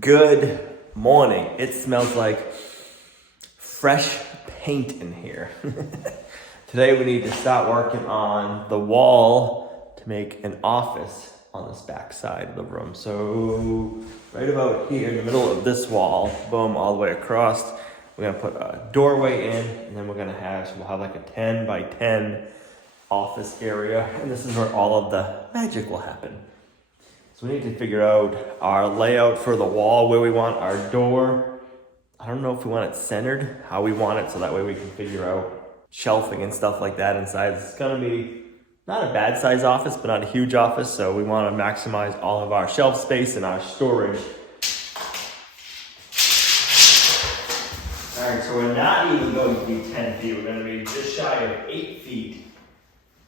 Good morning. It smells like fresh paint in here. Today we need to start working on the wall to make an office on this back side of the room. So right about here in the middle of this wall, boom, all the way across, we're gonna put a doorway in, and then we'll have like a 10 by 10 office area, and this is where all of the magic will happen. So we need to figure out our layout for the wall, where we want our door. I don't know if we want it centered, how we want it, so that way we can figure out shelving and stuff like that inside. It's gonna be not a bad size office, but not a huge office, so we wanna maximize all of our shelf space and our storage. All right, so we're not even going to be 10 feet. We're gonna be just shy of 8 feet,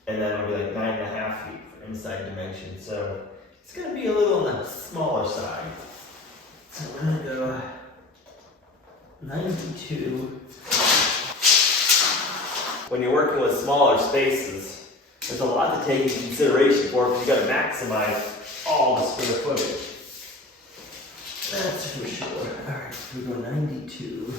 and then it'll be like 9.5 feet for inside dimension. So it's gonna be a little on the smaller side. So we're gonna go 92. When you're working with smaller spaces, there's a lot to take into consideration for, because you gotta maximize all the square footage. That's for sure. All right, so we go 92.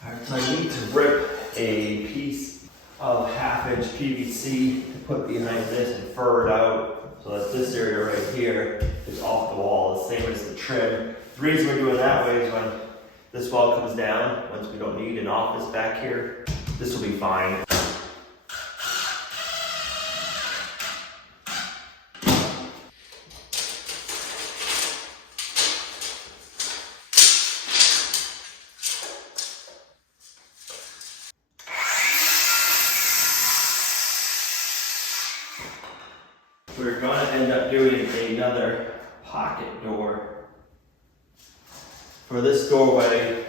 All right, so I need to rip a piece of 1/2-inch PVC to put behind this and fur it out, so that this area right here is off the wall, the same as the trim. The reason we're doing that way is when this wall comes down, once we don't need an office back here, this will be fine. We're going to end up doing another pocket door. For this doorway,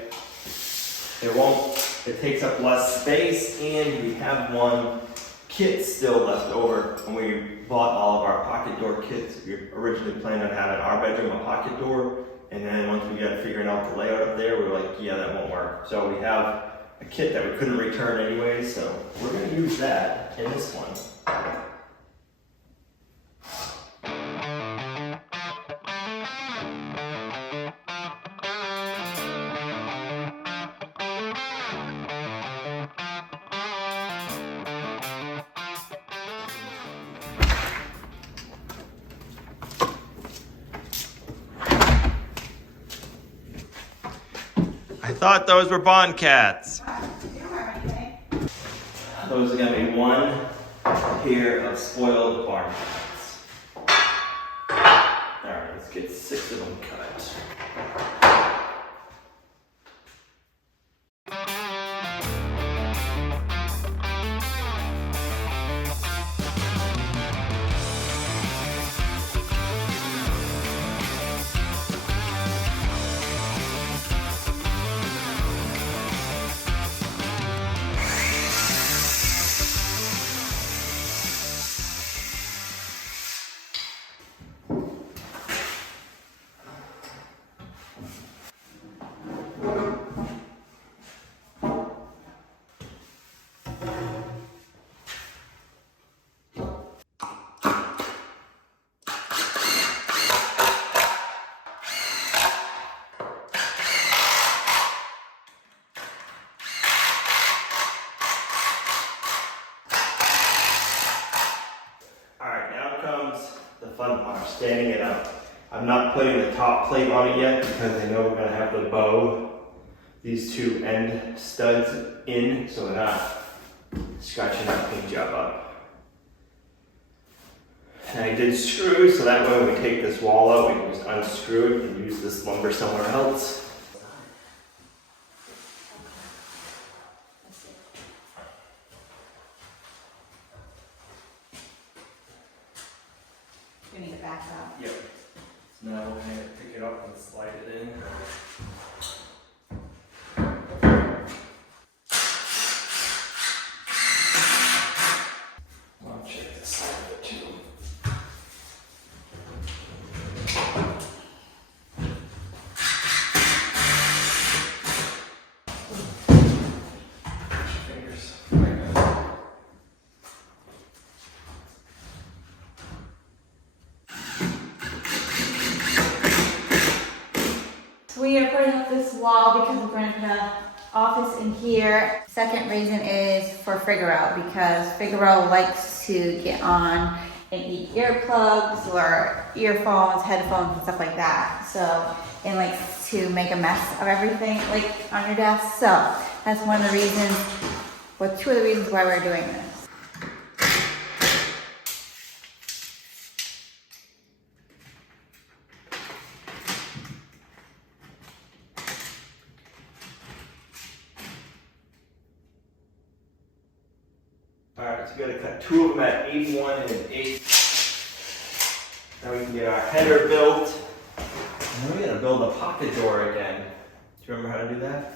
it takes up less space, and we have one kit still left over. When we bought all of our pocket door kits, we originally planned on having our bedroom a pocket door, and then once we got figuring out the layout up there, we were like, yeah, that won't work. So we have a kit that we couldn't return anyway, so we're going to use that in this one. I thought those were bond cats. Those are gonna be one pair of spoiled barn cats. All right, let's get 6 of them cut. The fun part, standing it up. I'm not putting the top plate on it yet because I know we're gonna have to bow these 2 end studs in, so we're not scratching that paint job up. And I did screw, so that way when we take this wall out, we can just unscrew it and use this lumber somewhere else. We need it back up. Yep. So now we'll kind of pick it up and slide it in. I'll check this side of it too. Fingers. up this wall because we're going to put an office in here. Second reason is for Figaro, because Figaro likes to get on and eat earplugs or earphones, headphones, and stuff like that. So, and likes to make a mess of everything like on your desk. So that's one of the reasons, well, two of the reasons why we're doing this. Alright, so we gotta cut two of them at 81 and 8. Now we can get our header built. And then we gotta build a pocket door again. Do you remember how to do that?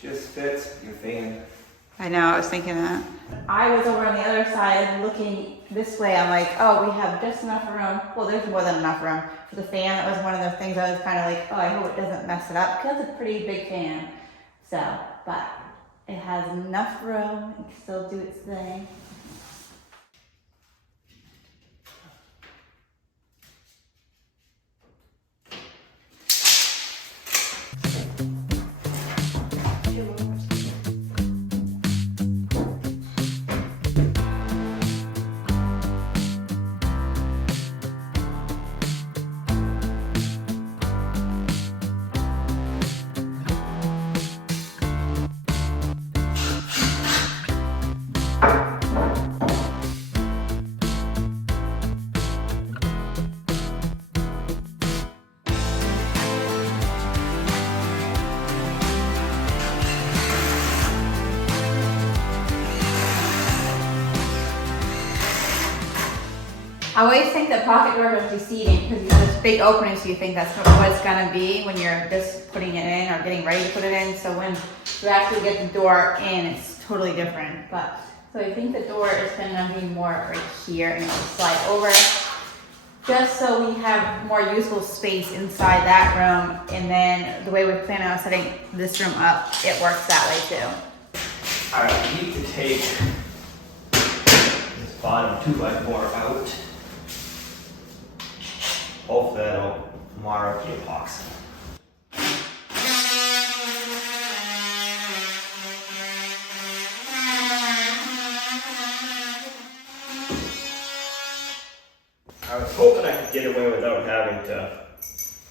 Just fits your fan. I know, I was thinking that. I was over on the other side looking this way. I'm like, oh, we have just enough room. Well, there's more than enough room for the fan. That was one of the things I was kind of like, oh, I hope it doesn't mess it up, because it's a pretty big fan. So, but it has enough room. It can still do its thing. I always think that pocket door is deceiving because there's big openings, so you think that's what it's gonna be when you're just putting it in or getting ready to put it in. So when you actually get the door in, it's totally different. But so I think the door is gonna be more right here and it'll slide over, just so we have more useful space inside that room. And then the way we're planning on setting this room up, it works that way too. All right, we need to take this bottom 2x4 out. Hopefully that'll mar up the epoxy. I was hoping I could get away without having to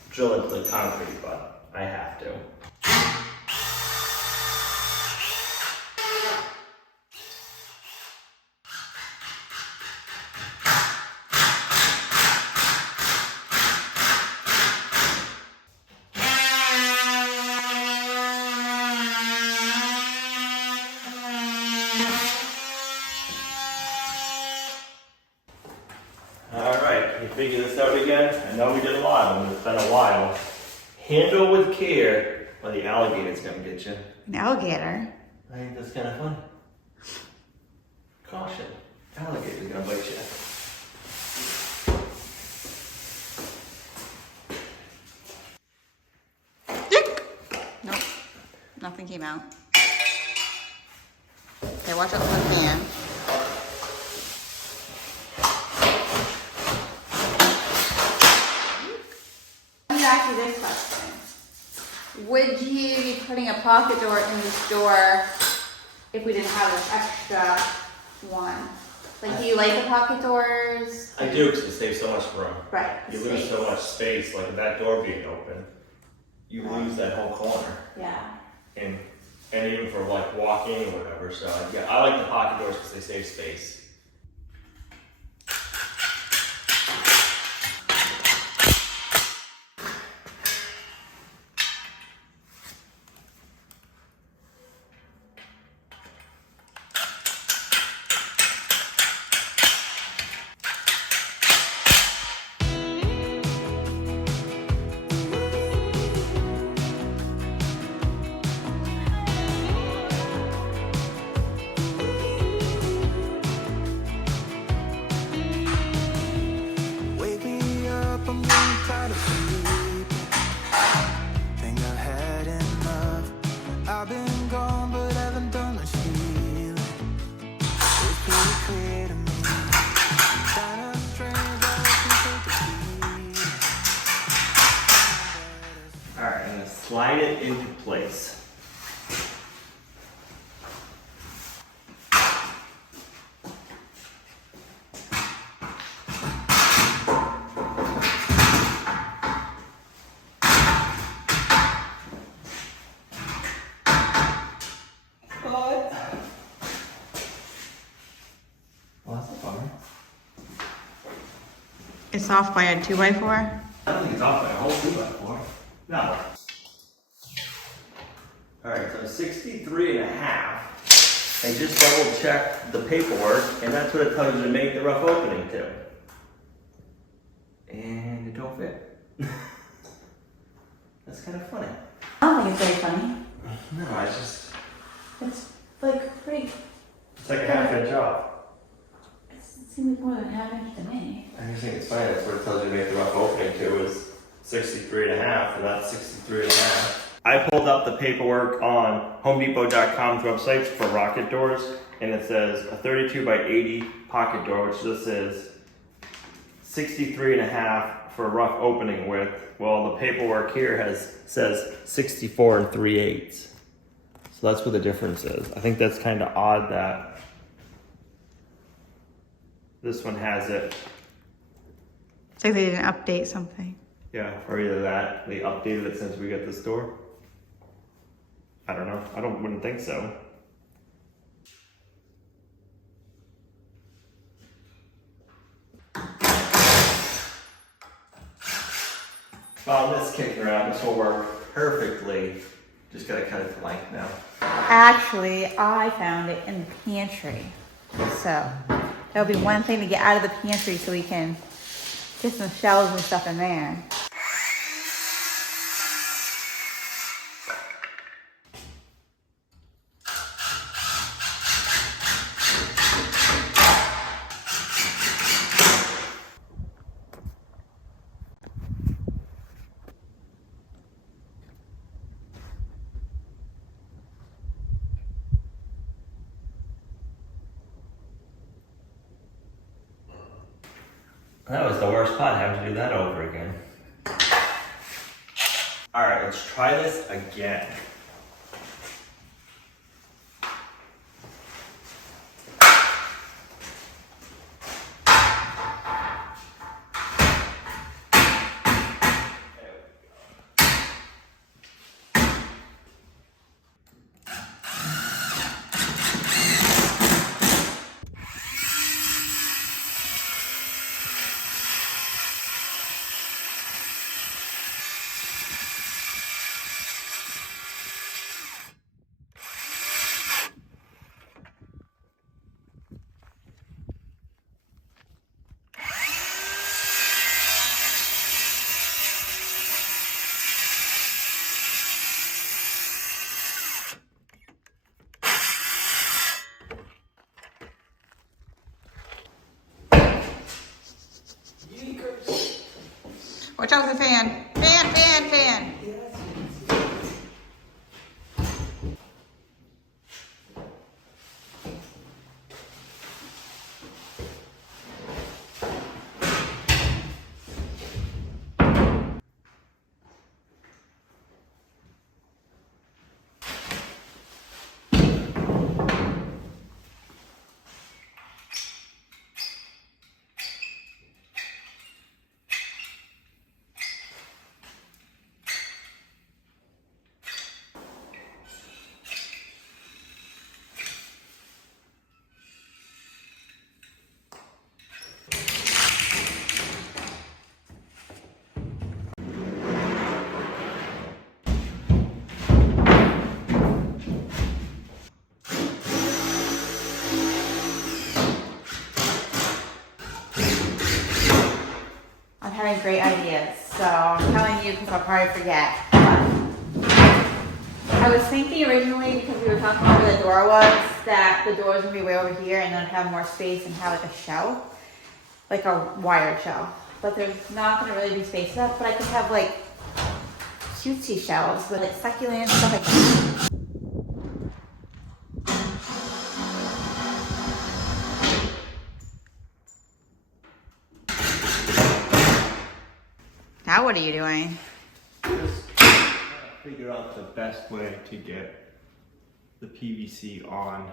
drill into the concrete, but I have to. Alright, you figure this out again? I know we did a lot of them, it's been a while. Handle with care, or the alligator's gonna get you. An alligator? I think that's kind of funny. Caution, alligator's gonna bite you. Nope, nothing came out. Okay, watch out for the fan. Back to this question. Would you be putting a pocket door in this door if we didn't have this extra one? Like, do you like the pocket doors? I do, because it saves so much room. Right. You lose so much space, like that door being open. You lose that whole corner. Yeah. And even for like walking or whatever, so yeah, I like the pocket doors because they save space. gonna slide it into place. Well, that's a bummer. It's off by a 2x4? I don't think it's off by a whole 2x4. No. Alright, so 63 and a half. I just double checked the paperwork, and that's what it tells you to make the rough opening to. And it don't fit. That's kind of funny. I don't think it's very funny. No, I just... It's like pretty, It's like a half-inch off. it seems like more than half inch to me. I just think it's funny. That's what it tells you to make the rough opening to is 63 and a half, and that's 63 and a half. I pulled up the paperwork on HomeDepot.com's website for rocket doors, and it says a 32 by 80 pocket door, which this is 63 and a half for a rough opening width. Well, the paperwork here says 64 and 3/8. So that's what the difference is. I think that's kind of odd that this one has it. It's like they didn't update something. Yeah, or either that, they updated it since we got this door. I don't know. Wouldn't think so. Well, this kicking around, this will work perfectly. Just gotta cut it to length now. Actually, I found it in the pantry. So that'll be one thing to get out of the pantry so we can get some shelves and stuff in there. That was the worst part, having to do that over again. Alright, let's try this again. Watch out for the fan. Fan. Having great ideas, so I'm telling you because I'll probably forget. But I was thinking originally, because we were talking about where the door was, that the door was gonna be way over here and then have more space and have like a shelf, like a wired shelf. But there's not gonna really be space for that. But I could have like cutesy shelves with like succulents, stuff like that. Now what are you doing? Just figure out the best way to get the PVC on,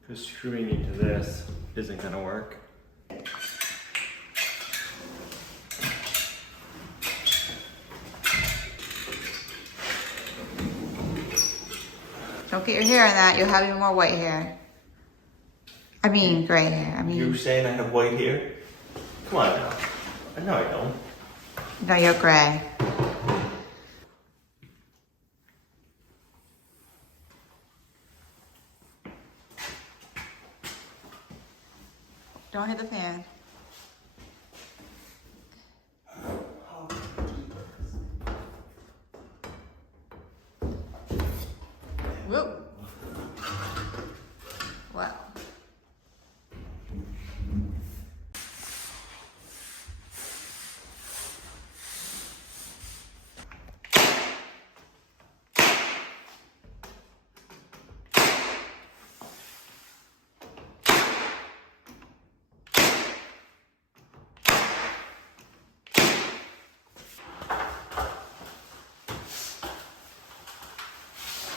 because screwing into this isn't gonna work. Don't get your hair in that, you'll have even more white hair. I mean, gray hair. You saying I have white hair? Come on now. No, I don't. No, you're gray. Don't hit the fan. Whoop. Wow.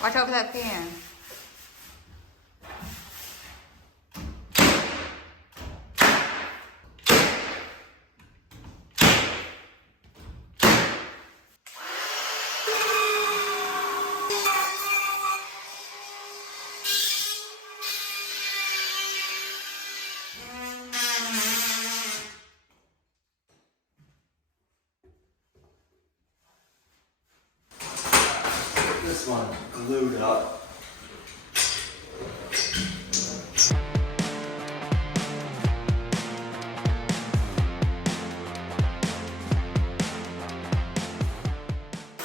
Watch out for that fan. This one glued up.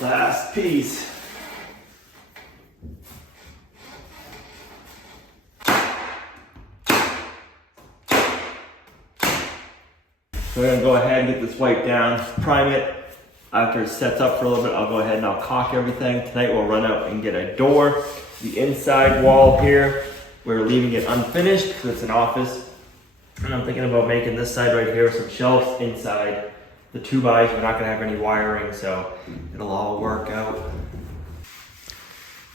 Last piece. We're gonna go ahead and get this wiped down, prime it. After it sets up for a little bit, I'll go ahead and I'll caulk everything. Tonight we'll run out and get a door. The inside wall here, we're leaving it unfinished because it's an office. And I'm thinking about making this side right here with some shelves inside. The 2x, we're not gonna have any wiring, so it'll all work out.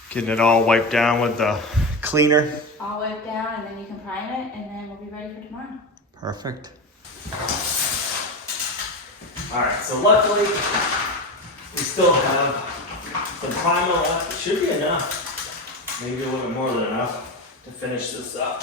Getting it all wiped down with the cleaner. All wiped down, and then you can prime it, and then we'll be ready for tomorrow. Perfect. All right, so luckily we still have some primer left. It should be enough, maybe a little bit more than enough to finish this up.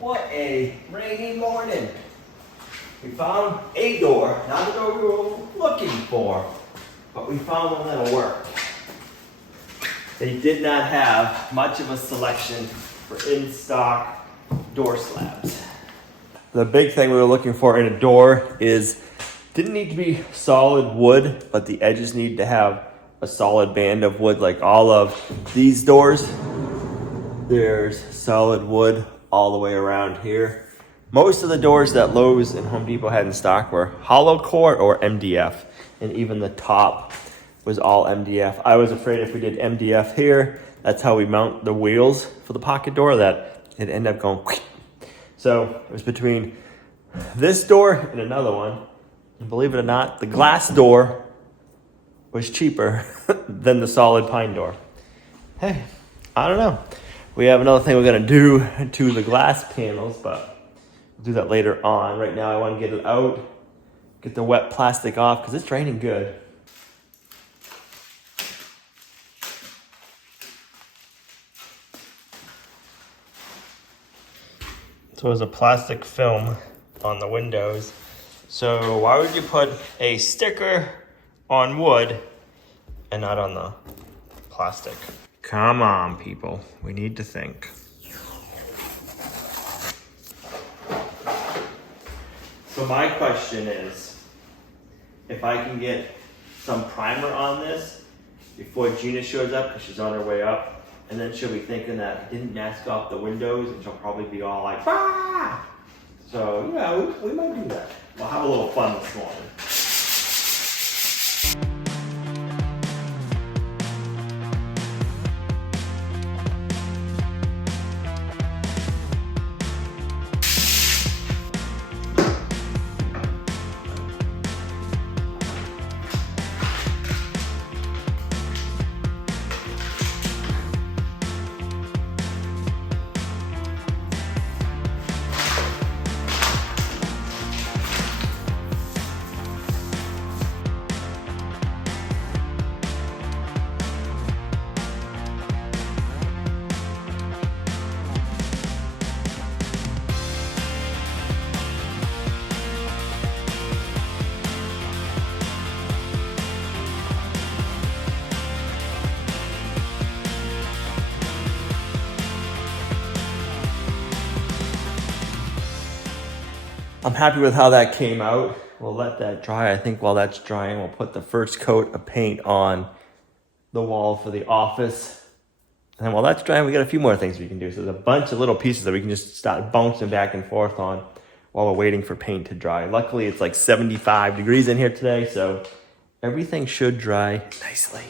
What a rainy morning. We found a door, not the door we were looking for, but we found one that'll work. They did not have much of a selection for in-stock door slabs. The big thing we were looking for in a door is, didn't need to be solid wood, but the edges need to have a solid band of wood, like all of these doors. There's solid wood all the way around here. Most of the doors that Lowe's and Home Depot had in stock were hollow core or MDF, and even the top was all MDF. I was afraid if we did MDF here, that's how we mount the wheels for the pocket door, that it'd end up going quick. So it was between this door and another one, and believe it or not, the glass door was cheaper than the solid pine door. Hey, I don't know. We have another thing we're gonna do to the glass panels, but we'll do that later on. Right now I wanna get it out, get the wet plastic off, because it's raining good. So there's a plastic film on the windows. So why would you put a sticker on wood and not on the plastic? Come on, people. We need to think. So my question is, if I can get some primer on this before Gina shows up, because she's on her way up, and then she'll be thinking that I didn't mask off the windows, and she'll probably be all like, ah! So yeah, we might do that. We'll have a little fun this morning. I'm happy with how that came out. We'll let that dry. I think while that's drying, we'll put the first coat of paint on the wall for the office. And while that's drying, we got a few more things we can do. So there's a bunch of little pieces that we can just start bouncing back and forth on while we're waiting for paint to dry. Luckily, it's like 75 degrees in here today, so everything should dry nicely.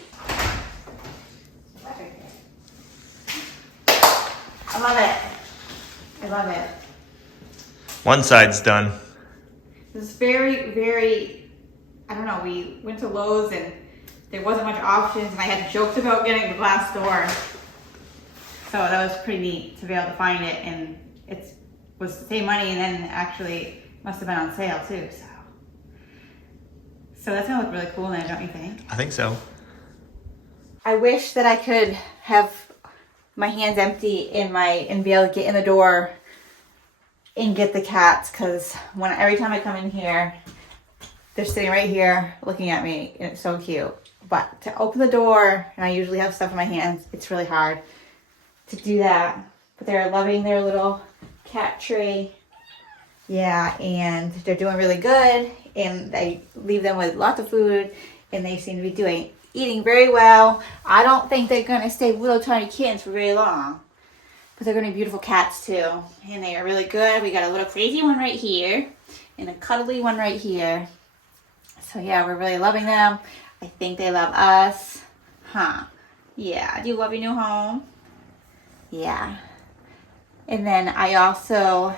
I love it. I love it. One side's done. It's very, very, I don't know, we went to Lowe's and there wasn't much options and I had joked about getting the glass door. So that was pretty neat to be able to find it, and it was the same money, and then actually must have been on sale too, so that's gonna look really cool now, don't you think? I think so. I wish that I could have my hands empty and be able to get in the door and get the cats, because every time I come in here, they're sitting right here looking at me, and it's so cute. But to open the door, and I usually have stuff in my hands, it's really hard to do that. But they're loving their little cat tree. Yeah, and they're doing really good, and I leave them with lots of food, and they seem to be eating very well. I don't think they're gonna stay little tiny kittens for very long, but they're gonna be beautiful cats too, and they are really good. We got a little crazy one right here, and a cuddly one right here. So yeah, we're really loving them. I think they love us. Huh? Yeah, do you love your new home? Yeah. And then I also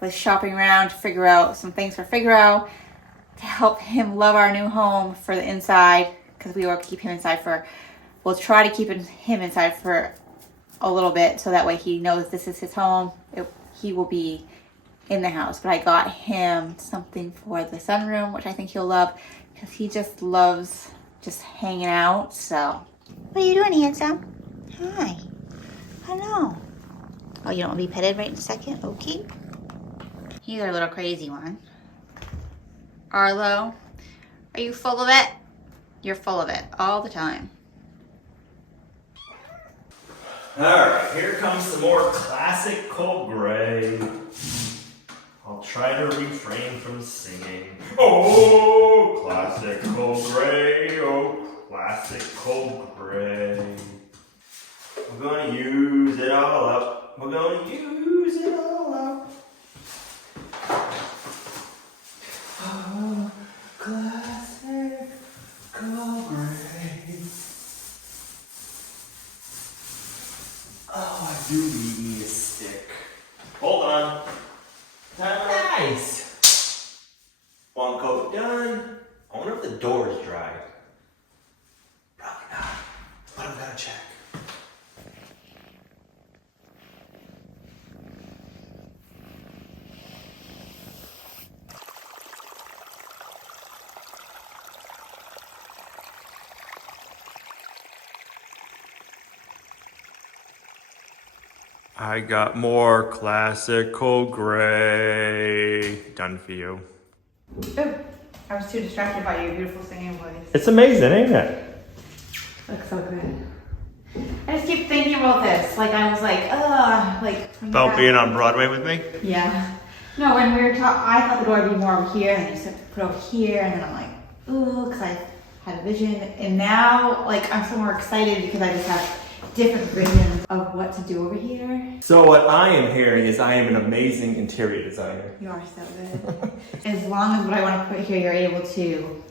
was shopping around to figure out some things for Figaro to help him love our new home for the inside, because we will keep him inside we'll try to keep him inside for a little bit, so that way he knows this is his home. He will be in the house. But I got him something for the sunroom, which I think he'll love, because he just loves just hanging out. So, what are you doing, handsome? Hi. Hello. Oh, you don't want to be petted right in a second? Okay. He's our little crazy one. Arlo, are you full of it? You're full of it all the time. Alright, here comes some more classic cold gray. I'll try to refrain from singing. Oh, classic cold gray. Oh, classic cold gray. We're gonna use it all up. We're gonna use it all up. Oh, classic cold gray. Oh, I do need me a stick. Hold on. Nice. One coat done. I wonder if the door is dry. Probably not, but I'm gonna check. I got more classical gray done for you. Oh, I was too distracted by your beautiful singing voice. It's amazing, ain't it? Looks so good. I just keep thinking about this. Like, I was like, ugh. Like, About being on Broadway with me? Yeah. No, when we were talking, I thought the door would be more over here, and then you said put over here, and then I'm like, ooh, because I had a vision. And now, like, I'm so more excited because I just have different vision of what to do over here. So what I am hearing is I am an amazing interior designer. You are so good. As long as what I want to put here, you're able to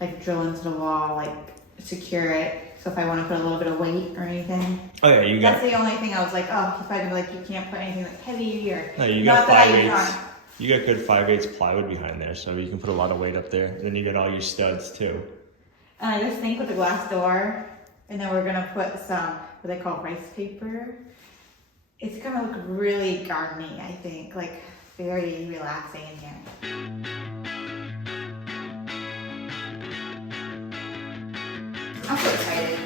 like drill into the wall, like secure it. So if I want to put a little bit of weight or anything. Oh yeah, you got. That's the only thing I was like, oh, if I'd be like, you can't put anything like heavy or. No, you got 5/8. You got good 5/8 plywood behind there, so you can put a lot of weight up there. And then you got all your studs too. And I just think with the glass door, and then we're gonna put some what they call rice paper. It's gonna look really gardening, I think, like very relaxing in here. I'm so excited.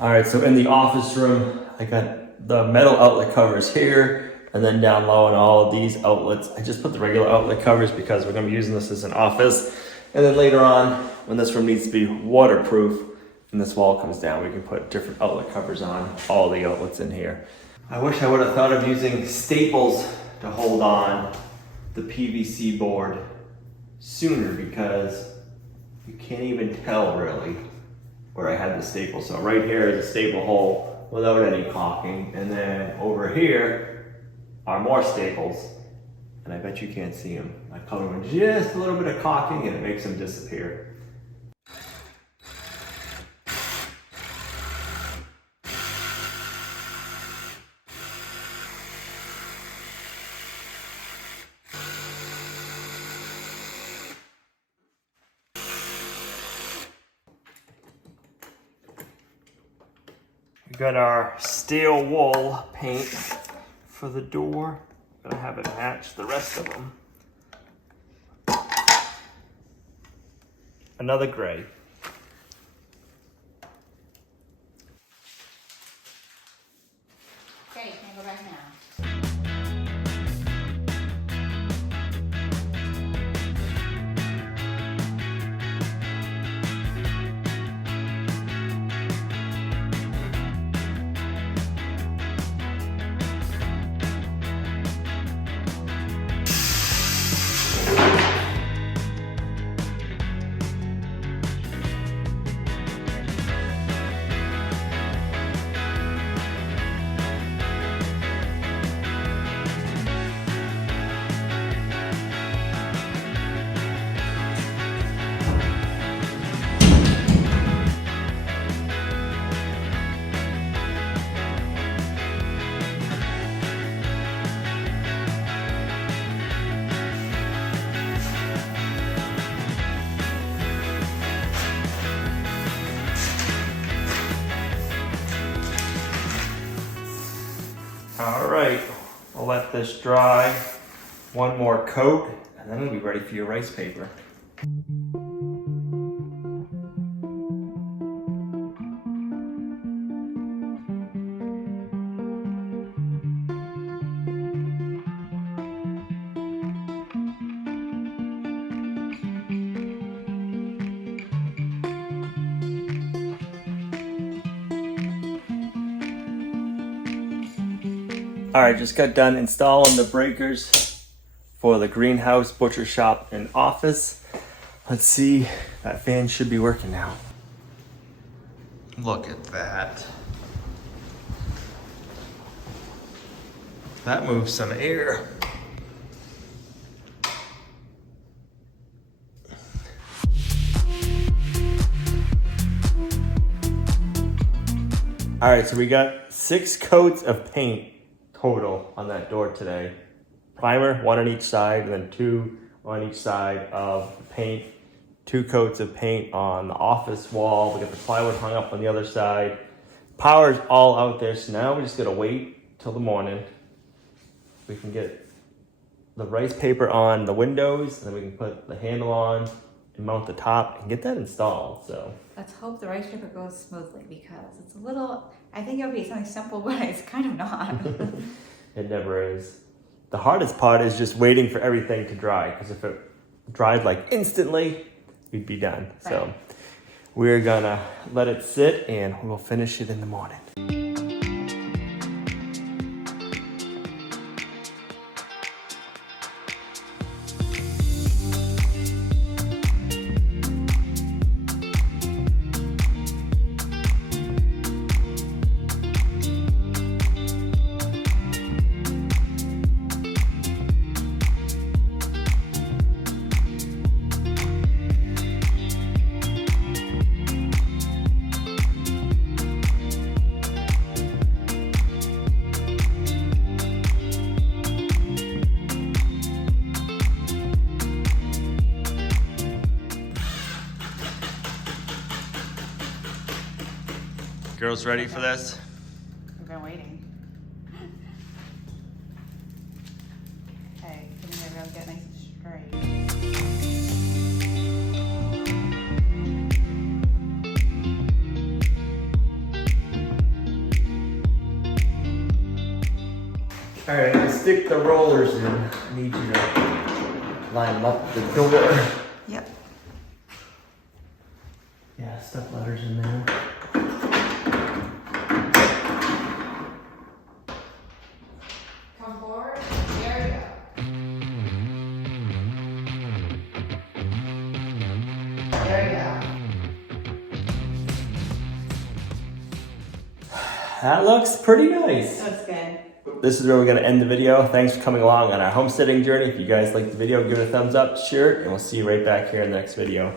All right, so in the office room, I got the metal outlet covers here, and then down low on all of these outlets, I just put the regular outlet covers because we're gonna be using this as an office. And then later on, when this room needs to be waterproof, and this wall comes down, we can put different outlet covers on all the outlets in here. I wish I would have thought of using staples to hold on the PVC board sooner, because you can't even tell really where I had the staple. So right here is a staple hole without any caulking. And then over here are more staples. And I bet you can't see them. I cover them with just a little bit of caulking and it makes them disappear. We got our steel wool paint for the door. Gonna have it match the rest of them. Another gray. Okay, can I go back now? All right, I'll let this dry. One more coat, and then it'll be ready for your rice paper. All right, just got done installing the breakers for the greenhouse, butcher shop, and office. Let's see, that fan should be working now. Look at that. That moves some air. All right, so we got 6 coats of paint total on that door today. Primer, 1 on each side, and then 2 on each side of the paint. 2 coats of paint on the office wall. We got the plywood hung up on the other side. Power's all out there, so now we just gotta wait till the morning. We can get the rice paper on the windows, and then we can put the handle on and mount the top and get that installed. So Let's hope the rice paper goes smoothly because it's a little, I think it would be something simple, but it's kind of not. It never is. The hardest part is just waiting for everything to dry, because if it dried like instantly, we'd be done. Right. So we're gonna let it sit and we'll finish it in the morning. Girls ready for this? I've been waiting. Okay, maybe I'll get nice and straight. All right, I'm gonna stick the rollers in. I need you to line them up the door. Yep. Yeah, step ladders in there. Come forward. There you go. There you go. That looks pretty nice. That's good. This is where we're going to end the video. Thanks for coming along on our homesteading journey. If you guys liked the video, give it a thumbs up, share it, and we'll see you right back here in the next video.